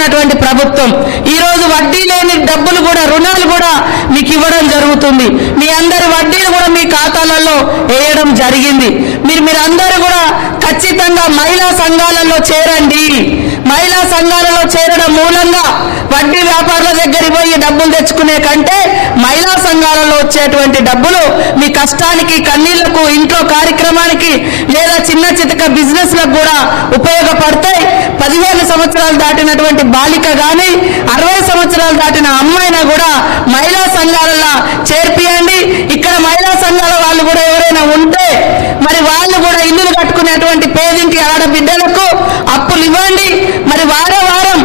ఉన్నటువంటి ప్రభుత్వం. ఈ రోజు వడ్డీ లేని డబ్బులు కూడా రుణాలు కూడా మీకు ఇవ్వడం జరుగుతుంది. మీ అందరి వడ్డీలు కూడా మీ ఖాతాలలో వేయడం జరిగింది. మీరు మీరందరూ కూడా ఖచ్చితంగా మహిళా సంఘాలలో చేరండి. మహిళా సంఘాలలో చేరడం మూలంగా వడ్డీ వ్యాపారుల దగ్గర పోయి డబ్బులు తెచ్చుకునే కంటే మహిళా సంఘాలలో వచ్చేటువంటి డబ్బులు మీ కష్టానికి కన్నీళ్ళకు ఇంట్లో కార్యక్రమానికి లేదా చిన్న చితక బిజినెస్లకు కూడా ఉపయోగపడతాయి. పదిహేను సంవత్సరాలు దాటినటువంటి బాలిక గాని అరవై సంవత్సరాలు దాటిన అమ్మాయినా కూడా మహిళా సంఘాలలో చేర్పియండి. ఇక్కడ మహిళా సంఘాల వాళ్ళు కూడా ఎవరైనా ఉంటే మరి వాళ్ళు కూడా ఇల్లులు కట్టుకునేటువంటి పేదింటి ఆడబిడ్డలకు అప్పులు ఇవ్వండి మరి వారం వారం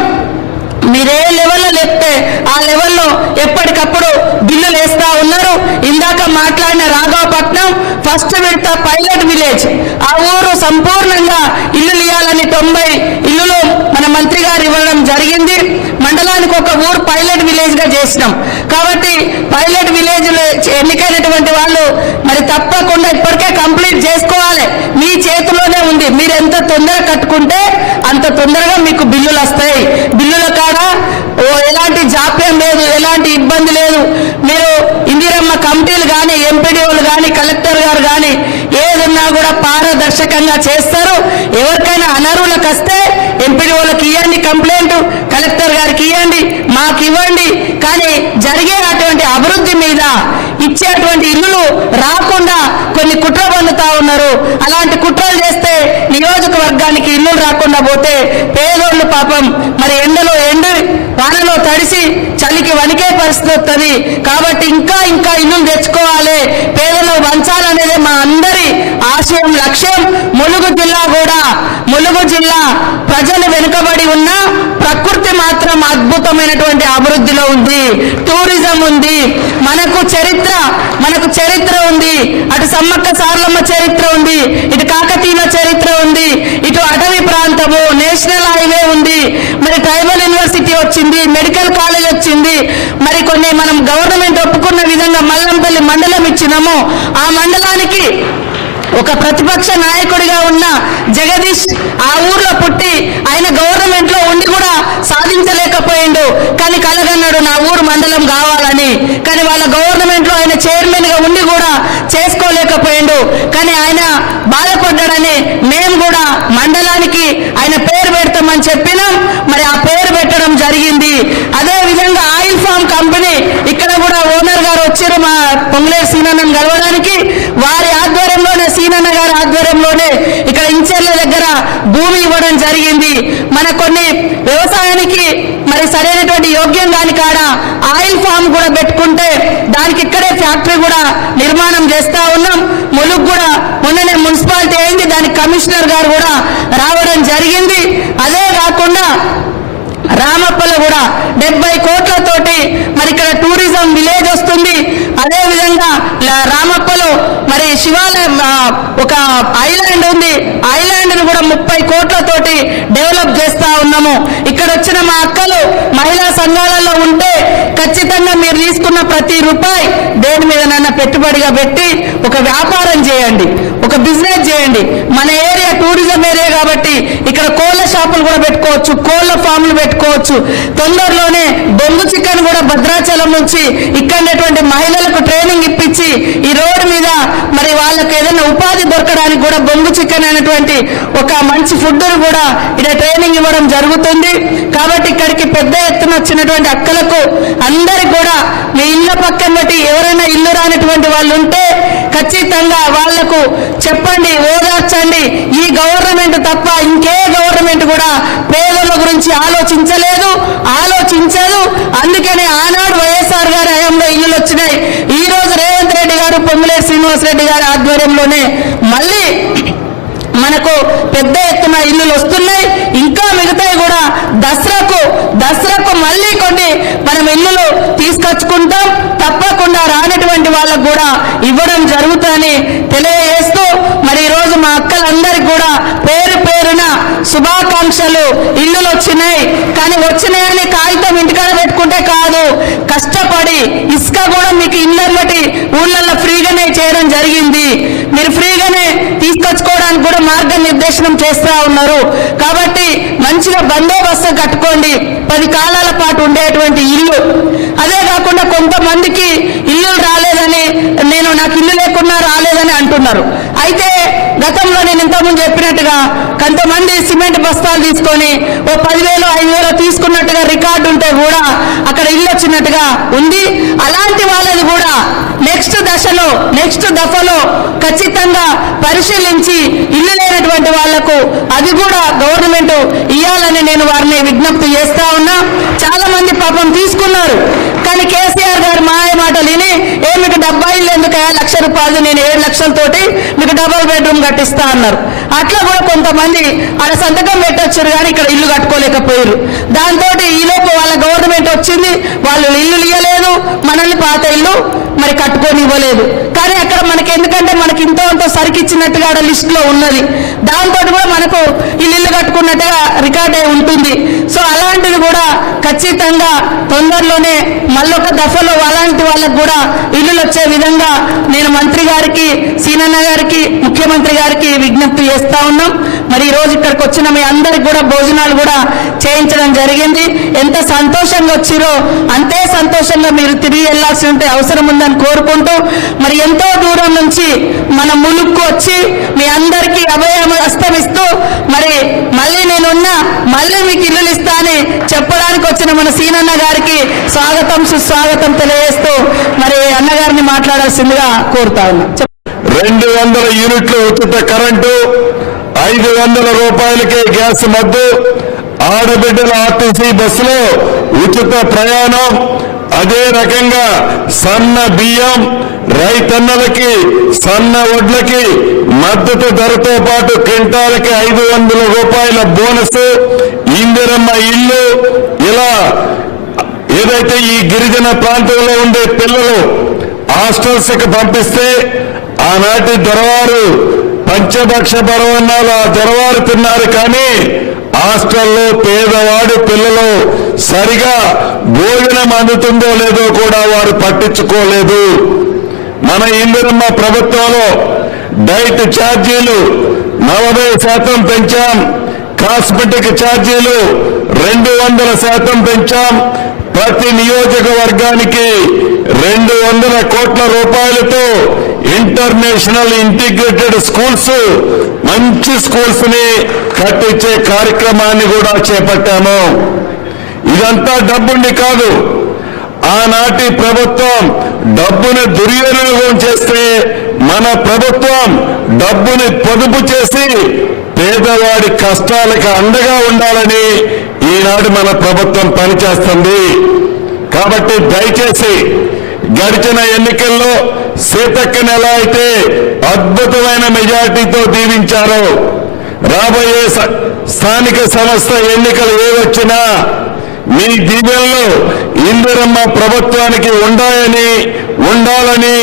మీరు ఏ లెవెల్లో లేపితే ఆ లెవెల్లో ఎప్పటికప్పుడు బిల్లులు వేస్తా ఉన్నారు. ఇందాక మాట్లాడిన రాఘవపట్నం ఫస్ట్ విడత పైలట్ విలేజ్ ఆ ఊరు సంపూర్ణంగా ఇల్లులు ఇవ్వాలని తొంభై ఇల్లులు మన మంత్రి గారు ఇవ్వడం జరిగింది. మండలానికి ఒక ఊరు పైలట్ విలేజ్గా చేసినాం. కాబట్టి పైలట్ విలేజ్ ఎన్నికైనటువంటి వాళ్ళు మరి తప్పకుండా ఇప్పటికే కంప్లీట్ చేసుకోవాలి. మీ చేతిలోనే ఉంది. మీరు ఎంత తొందరగా కట్టుకుంటే అంత తొందరగా మీకు బిల్లు వస్తాయి బిల్లుల కాడ ఓ ఎలాంటి జాప్యం లేదు ఎలాంటి ఇబ్బంది లేదు మీరు ఇందిరమ్మ కమిటీలు కానీ ఎంపీడీఓలు కానీ కలెక్టర్ గారు కానీ ఏదున్నా కూడా పారదర్శకంగా చేస్తారు. ఎవరికైనా అనర్హులకు వస్తే ఎంపీడీఓలకు ఇవ్వండి కంప్లైంట్ కలెక్టర్ గారికి ఇవ్వండి మాకు ఇవ్వండి. కానీ జరిగేటటువంటి అభివృద్ధి మీద ఇచ్చేటువంటి ఇల్లులు రాకుండా కొన్ని కుట్ర పొందుతా ఉన్నారు. అలాంటి కుట్రలు చేస్తే నియోజకవర్గానికి ఇల్లులు రాకుండా పోతే పేదోళ్ళు పాపం మరి ఎండలో ఎండు వానలో తడిసి చలికి వణికే పరిస్థితి వస్తుంది కాబట్టి ఇంకా ఇంకా ఇల్లులు తెచ్చుకోవాలి. పేదలు వంచాలనేది మా అందరి ఆశయం లక్ష్యం ములుగు జిల్లా కూడా. ములుగు జిల్లా ప్రజలు వెనుకబడి ఉన్న ప్రకృతి మాత్రం అద్భుతమైనటువంటి అభివృద్ధిలో ఉంది. టూరిజం ఉంది. మనకు చరిత్ర మనకు చరిత్ర ఉంది. అటు సమ్మక్క సార్లమ్మ చరిత్ర ఉంది. ఇటు కాకతీయ చరిత్ర ఉంది. ఇటు అటవీ ప్రాంతము నేషనల్ హైవే ఉంది. మరి ట్రైబల్ యూనివర్సిటీ వచ్చింది మెడికల్ కాలేజ్ వచ్చింది. మరి కొన్ని మనం గవర్నమెంట్ ఒప్పుకున్న విధంగా మల్లంపల్లి మండలం ఇచ్చినాము. ఆ మండలానికి ఒక ప్రతిపక్ష నాయకుడిగా ఉన్న జగదీష్ ఆ ఊర్లో పుట్టి ఆయన గవర్నమెంట్లో ఉండి కూడా సాధించలేకపోయిండు. కానీ కలగన్నాడు నా ఊరు మండలం కావాలని. కానీ వాళ్ళ గవర్నమెంట్లో ఆయన చైర్మన్గా ఉండి కూడా చేసుకోలేకపోయిండు. కానీ ఆయన బాధపడ్డాడని మేము కూడా మండలానికి ఆయన పేరు పెడతామని చెప్పినాం. మరి ఆ పేరు పెట్టడం జరిగింది. అదే విధంగా ఆయిల్ ఫామ్ కంపెనీ ఇక్కడ కూడా ఓనర్ గారు వచ్చారు మా పొంగులేరు సీనన్నను కలవడానికి. వారి ఆధ్వర్యంలోనే సీనన్న గారి ఆధ్వర్యంలోనే ఇక్కడ ఇంచర్ల దగ్గర భూమి ఇవ్వడం జరిగింది. మన కొన్ని వ్యవసాయానికి మరి సరైనటువంటి యోగ్యం కాని కాడ ఆయిల్ ఫామ్ కూడా పెట్టుకుంటే దానికి ఇక్కడే ఫ్యాక్టరీ కూడా నిర్మాణం చేస్తా ఉన్నాం. ములుగు కూడా మొన్ననే మున్సిపాలిటీ అయింది. దానికి కమిషనర్ గారు కూడా రావడం జరిగింది. అదే కాకుండా రామప్పలో కూడా డెబ్బై కోట్లతోటి మరి ఇక్కడ టూరిజం విలేజ్ వస్తుంది. అదే విధంగా రామప్పలో మరి శివాలయం ఒక ఐలాండ్ ఉంది. ఐలాండ్ను కూడా ముప్పై కోట్లతోటి డెవలప్ చేస్తా ఉన్నాము. ఇక్కడ వచ్చిన మా అక్కలు మహిళా సంఘాలలో ఉంటే ఖచ్చితంగా మీరు తీసుకున్న ప్రతి రూపాయి దేని మీదనైనా పెట్టుబడిగా పెట్టి ఒక వ్యాపారం చేయండి. ఒక బిజినెస్ చేయండి. మన ఏరియా టూరిజం ఏరియా కాబట్టి ఇక్కడ కోళ్ళ షాపులు కూడా పెట్టుకోవచ్చు కోళ్ళ ఫామ్లు పెట్టుకోవచ్చు. తొందరలోనే బొంగు చికెన్ కూడా భద్రాచలం నుంచి ఇక్కడటువంటి మహిళలకు ట్రైనింగ్ ఇప్పించి ఈ రోడ్డు మీద మరి వాళ్ళకి ఏదైనా ఉపాధి దొరకడానికి కూడా బొంగు చికెన్ అనేటువంటి ఒక మంచి ఫుడ్ కూడా ఇక్కడ ట్రైనింగ్ ఇవ్వడం జరుగుతుంది. కాబట్టి ఇక్కడికి పెద్ద ఎత్తున వచ్చినటువంటి అక్కలకు అందరికి కూడా మీ ఇళ్ళ పక్కన బట్టి ఎవరైనా ఇల్లు రానటువంటి వాళ్ళు ఉంటే ఖచ్చితంగా వాళ్ళకు చెప్పండి ఓదార్చండి. ఈ గవర్నమెంట్ తప్ప ఇంకే గవర్నమెంట్ కూడా పేదల గురించి ఆలోచించలేదు ఆలోచించదు. అందుకనే ఆనాడు వైఎస్ఆర్ గారి హయాంలో ఇల్లులు వచ్చినాయి. ఈ రోజు రేవంత్ రెడ్డి గారు పొంగులేరు శ్రీనివాస్ రెడ్డి గారి ఆధ్వర్యంలోనే మళ్ళీ మనకు పెద్ద ఎత్తున ఇల్లులు వస్తున్నాయి. ఇంకా మిగతాయి కూడా దసరాకు దసరాకు మళ్ళీ కొన్ని మనం ఇల్లులు తీసుకొచ్చుకుంటాం. తప్పకుండా రానటువంటి వాళ్ళకు కూడా ఇవ్వడం జరుగుతుంది తెలియజేస్తూ మరి ఈ రోజు మా అక్కలందరికీ కూడా పేరు పేరున శుభాకాంక్షలు ఇల్లులు వచ్చినాయి కానీ వచ్చినాయని కాగితం ఇంటికాడ పెట్టుకుంటే కాదు. కష్టపడి ఇసుక కూడా మీకు ఇళ్ళటి ఊళ్ళల్లో ఫ్రీగానే చేయడం జరిగింది. మీరు ఫ్రీగానే తీసుకొచ్చుకోవడానికి కూడా మార్గనిర్దేశనం చేస్తా ఉన్నారు. కాబట్టి మంచిగా బందోబస్తు కట్టుకోండి. పది కాలాల పాటు ఉండేటువంటి ఇల్లు. అదే కాకుండా కొంతమందికి ఇల్లు రాలేదని నేను నాకు ఇల్లు లేకుండా రాలేదని అంటున్నారు. అయితే గతంలో నేను ఇంతకుముందు చెప్పినట్టుగా కొంతమంది సిమెంట్ బస్తాలు తీసుకొని ఓ పదివేలు ఐదు వేలు తీసుకున్నట్టుగా రికార్డు ఉంటే కూడా అక్కడ ఇల్లు వచ్చినట్టుగా ఉంది. అలాంటి వాళ్ళది కూడా నెక్స్ట్ దశలో నెక్స్ట్ దఫలో ఖచ్చితంగా పరిశీలించి ఇల్లు లేనటువంటి వాళ్ళకు అది కూడా గవర్నమెంట్ ఇవ్వాలని నేను వారిని విజ్ఞప్తి చేస్తా ఉన్నా. చాలా మంది పాపం తీసుకున్నారు. కానీ కేసీఆర్ గారు మాయ మాటలు విని ఏ మీకు డబ్బాయి ఇల్లు ఎందుకు లక్ష రూపాయలు నేను ఏడు లక్షలతోటి మీకు డబుల్ బెడ్రూమ్ కట్టిస్తా అన్నారు. అట్లా కూడా కొంతమంది ఆడ సంతకం పెట్టొచ్చారు కానీ ఇక్కడ ఇల్లు కట్టుకోలేకపోయారు దాంతో ఈలోపు వాళ్ళ గవర్నమెంట్ వచ్చింది వాళ్ళు ఇల్లు ఇయ్యలేదు మనల్ని పాత ఇల్లు మరి కట్టుకొని ఇవ్వలేదు కానీ అక్కడ మనకి ఎందుకంటే మనకి ఇంతో అంతో సరికిచ్చినట్టుగా ఆడ లిస్ట్లో ఉన్నది. దాంతో కూడా మనకు ఇల్లు కట్టుకున్నట్టుగా రికార్డ్ అయి ఉంటుంది. సో అలాంటిది కూడా ఖచ్చితంగా తొందరలోనే మళ్ళొక దఫలో అలాంటి వాళ్ళకు కూడా ఇల్లులు వచ్చే విధంగా నేను మంత్రి గారికి సీనన్న గారికి ముఖ్యమంత్రి గారికి విజ్ఞప్తి చేస్తా ఉన్నాం. మరి ఈరోజు రోజు ఇక్కడికి వచ్చిన మీ అందరికి కూడా భోజనాలు కూడా చేయించడం జరిగింది. ఎంత సంతోషంగా వచ్చిరో అంతే సంతోషంగా మీరు తిరిగి వెళ్ళాల్సి ఉంటే అవసరం ఉందని కోరుకుంటూ మరి ఎంతో దూరం నుంచి మన ములుక్కు వచ్చి మీ అందరికీ అభయం అస్తమిస్తూ మరి మళ్ళీ నేనున్నా మళ్ళీ మీకు ఇల్లులు ఇస్తా అని చెప్పడానికి వచ్చిన మన సీనన్న గారికి స్వాగతం సుస్వాగతం తెలియజేస్తూ మరి గారిని మాట్లాడాల్సిందిగా కోరుతా ఉన్నా. రెండు వందల యూనిట్లు ఉచిత కరెంటు ఐదు వందల రూపాయలకే గ్యాస్ మద్దు ఆడబిడ్డల ఆర్టీసీ బస్సులో ఉచిత ప్రయాణం అదే రకంగా సన్న బియ్యం రైతన్నలకి సన్న వడ్లకి మద్దతు ధరతో పాటు క్వింటాలకి ఐదు వందల రూపాయల బోనస్ ఇందిరమ్మ ఇల్లు ఇలా ఏదైతే ఈ గిరిజన ప్రాంతంలో ఉండే పిల్లలు హాస్టల్స్కి పంపిస్తే ఆనాటి దొరవారు పంచభక్ష పరవన్నాలు ఆ దొరవారు తిన్నారు కానీ హాస్టల్లో పేదవాడి పిల్లలు సరిగా భోజనం అందుతుందో లేదో కూడా వారు పట్టించుకోలేదు. మన ఇందిరమ్మ ప్రభుత్వంలో డైట్ ఛార్జీలు నలభై శాతం పెంచాం. కాస్మెటిక్ ఛార్జీలు రెండు వందల శాతం పెంచాం. ప్రతి నియోజకవర్గానికి రెండు వందల కోట్ల రూపాయలతో ఇంటర్నేషనల్ ఇంటిగ్రేటెడ్ స్కూల్స్ మంచి స్కూల్స్ని కట్టించే కార్యక్రమాన్ని కూడా చేపట్టాము. ఇదంతా డబ్బుండి కాదు. ఆనాటి ప్రభుత్వం డబ్బును దుర్వినియోగం చేస్తే మన ప్రభుత్వం డబ్బుని పొదుపు చేసి పేదవాడి కష్టాలకు అండగా ఉండాలని ఈనాడు మన ప్రభుత్వం పనిచేస్తుంది. కాబట్టి దయచేసి గడిచిన ఎన్నికల్లో సీతక్కని ఎలా అయితే అద్భుతమైన మెజార్టీతో దీవించారో. రాబోయే స్థానిక సంస్థ ఎన్నికలు ఏ వచ్చినా మీ దీవెల్లో ఇందిరమ్మ ప్రభుత్వానికి ఉండాలని ఉండాలని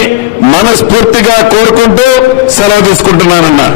మనస్ఫూర్తిగా కోరుకుంటూ సెలవు తీసుకుంటున్నానన్నా.